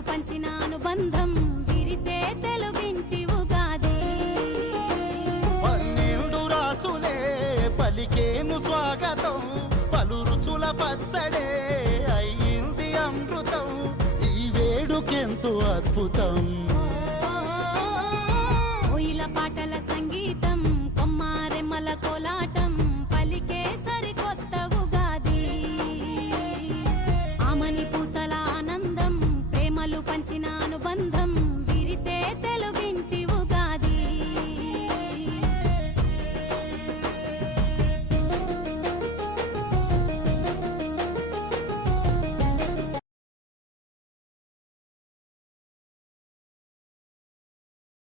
పాలు పంచిన అనుబంధం విరిసే తెలుగింటి ఉగాది. 12 రాసులే పలికేను స్వాగతం, పలు రుచుల పచ్చడే అయ్యింది అమృతం. ఈ వేడుకెంతో అద్భుతం. కోయిల పాటల సంగీతం, కొమ్మారెమ్మల కోలాట